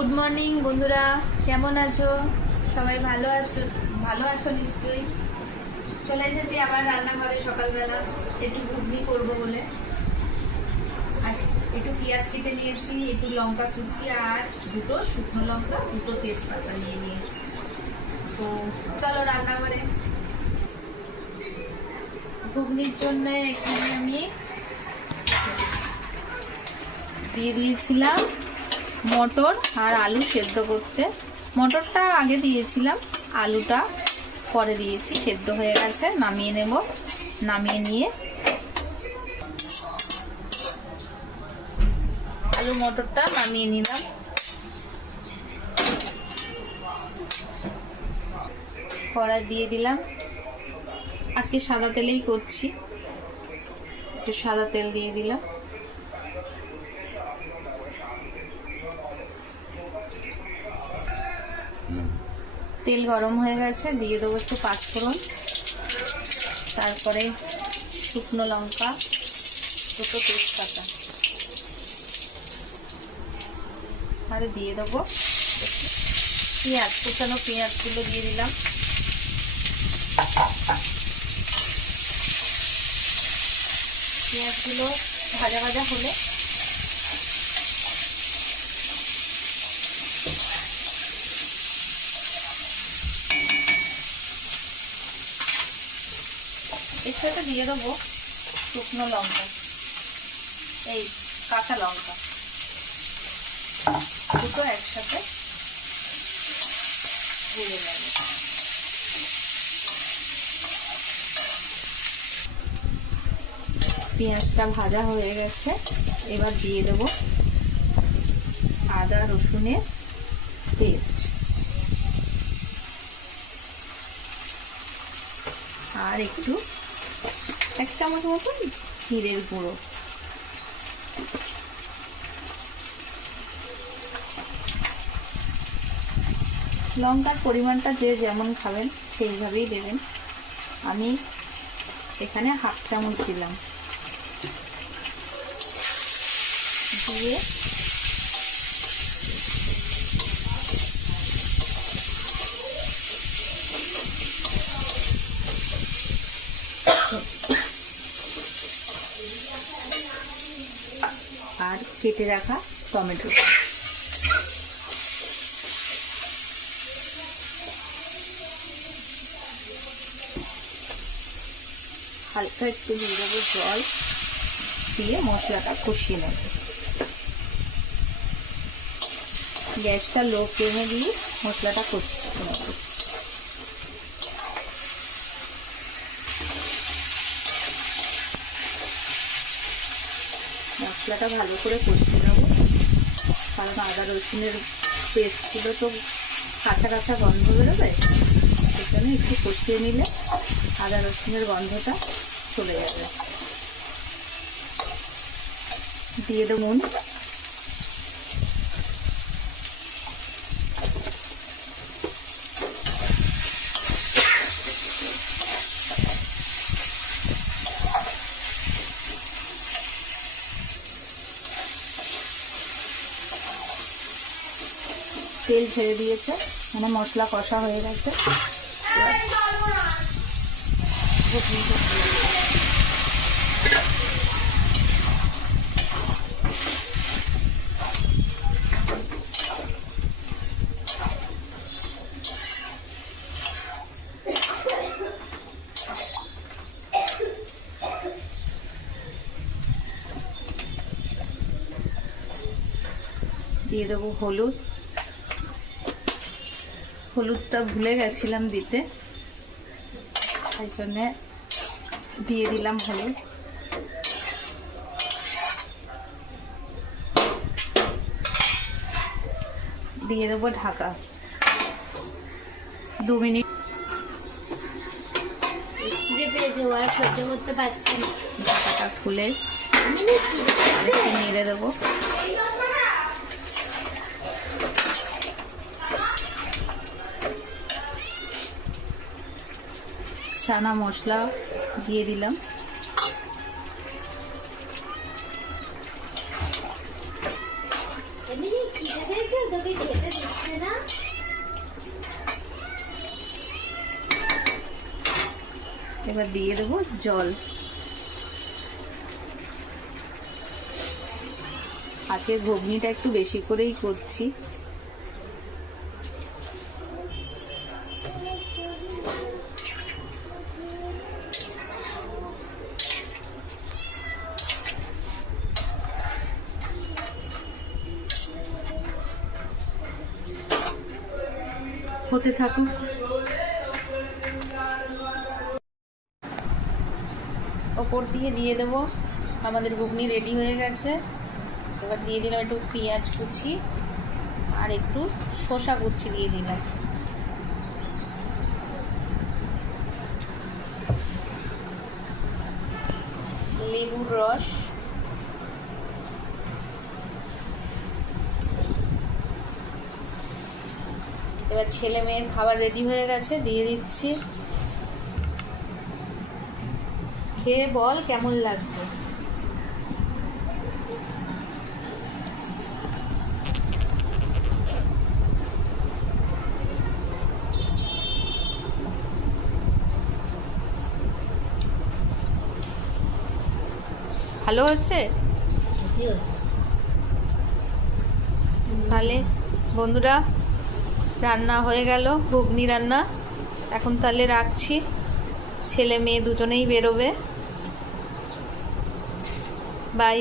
Good morning বন্ধুরা, কেমন আছো? সবাই ভালো আছো নিশ্চয়ই। চলে এসেছি আবার রান্নাঘরে সকালবেলা একটু ঘুগনি করবো বলে। আজ একটু পেঁয়াজ কেটে নিয়েছি, একটু লঙ্কা কুচি আর দুটো শুকনো লঙ্কা, দুটো তেজপাতা নিয়ে নিয়েছি। তো চলো রান্নাঘরে। ঘুগনির জন্য এখানে আমি দিয়ে দিয়েছিলাম মটর আর আলু সেদ্ধ করতে। মটরটা আগে দিয়েছিলাম, আলুটা পরে দিয়েছি। সেদ্ধ হয়ে গেছে, নামিয়ে নেব। নামিয়ে নিয়ে আলু মটরটা নামিয়ে নিলাম। কড়াই দিয়ে দিলাম। আজকে সাদা তেলেই করছি, একটু সাদা তেল দিয়ে দিলাম। তেল গরম হয়ে গেছে, দিয়ে দেবো একটু পাঁচফোড়ন, তারপরে শুকনো লঙ্কা, দুটো তেজপাতা, আর দিয়ে দেবো পেঁয়াজ, কুচানো পেঁয়াজগুলো দিয়ে দিলাম। পেঁয়াজগুলো ভাজা ভাজা হলে এর সাথে দিয়ে দেবো শুকনো লঙ্কা, এই কাঁচা লঙ্কা দুটো একসাথে ভেজে নেব। পেঁয়াজটা ভাজা হয়ে গেছে, এবার দিয়ে দেবো আদা রসুনের পেস্ট আর একটু 1 চামচ মতন জিরের গুঁড়ো। লঙ্কার পরিমাণটা যে যেমন খাবেন সেইভাবেই দেবেন। আমি এখানে 1/2 চামচ দিলাম। দিয়ে আর কেটে রাখা টমেটো, হালকা একটু দিয়ে দেবো জল, দিয়ে মশলাটা কষিয়ে নেব। গ্যাসটা লো ফ্লেমে দিয়ে মশলাটা কষিয়ে নেব। মশলাটা ভালো করে কষিয়ে নেব, কারণ আদা রসুনের পেস্টগুলো তো কাঁচা কাঁচা গন্ধ বেরোবে, সেখানে একটু কষিয়ে নিলে আদা রসুনের গন্ধটা চলে যাবে। দিয়ে দেব নুন, তেল ছেড়ে দিয়েছে, মানে মশলা কষা হয়ে গেছে। দিয়ে দেবো হলুদ, হলুদটা ভুলে গেছিলাম দিতে, তাই জন্যে দিয়ে দিলাম হলুদ। দিয়ে দেবো ঢাকা 2 মিনিট। সহ্য করতে পারছি না, ঢাকাটা খুলে নেড়ে দেবো। চানা মশলা দিয়ে দিলাম। খেতে তোকে খেতে দিচ্ছে না। এবার দিয়ে দেবো জল। আজকে ঘুগনিটা একটু বেশি করেই করছি। হতে থাকুক। ওপর দিয়ে দেবো। আমাদের ঘুগনি রেডি হয়ে গেছে। এবার দিয়ে দিলাম একটু পেঁয়াজ কুচি আর একটু শসা কুচি দিয়ে দিলাম। লেবুর রস, এবার ছেলে মেয়ের খাবার রেডি হয়ে গেছে, দিয়ে দিচ্ছি। খেয়ে বল কেমন লাগছে। ভালো হচ্ছে? কি হচ্ছে? তাহলে বন্ধুরা, রান্না হয়ে গেল, ঘুগনি রান্না। এখন তাহলে রাখছি, ছেলে মেয়ে দুজনেই বেরোবে। বাই।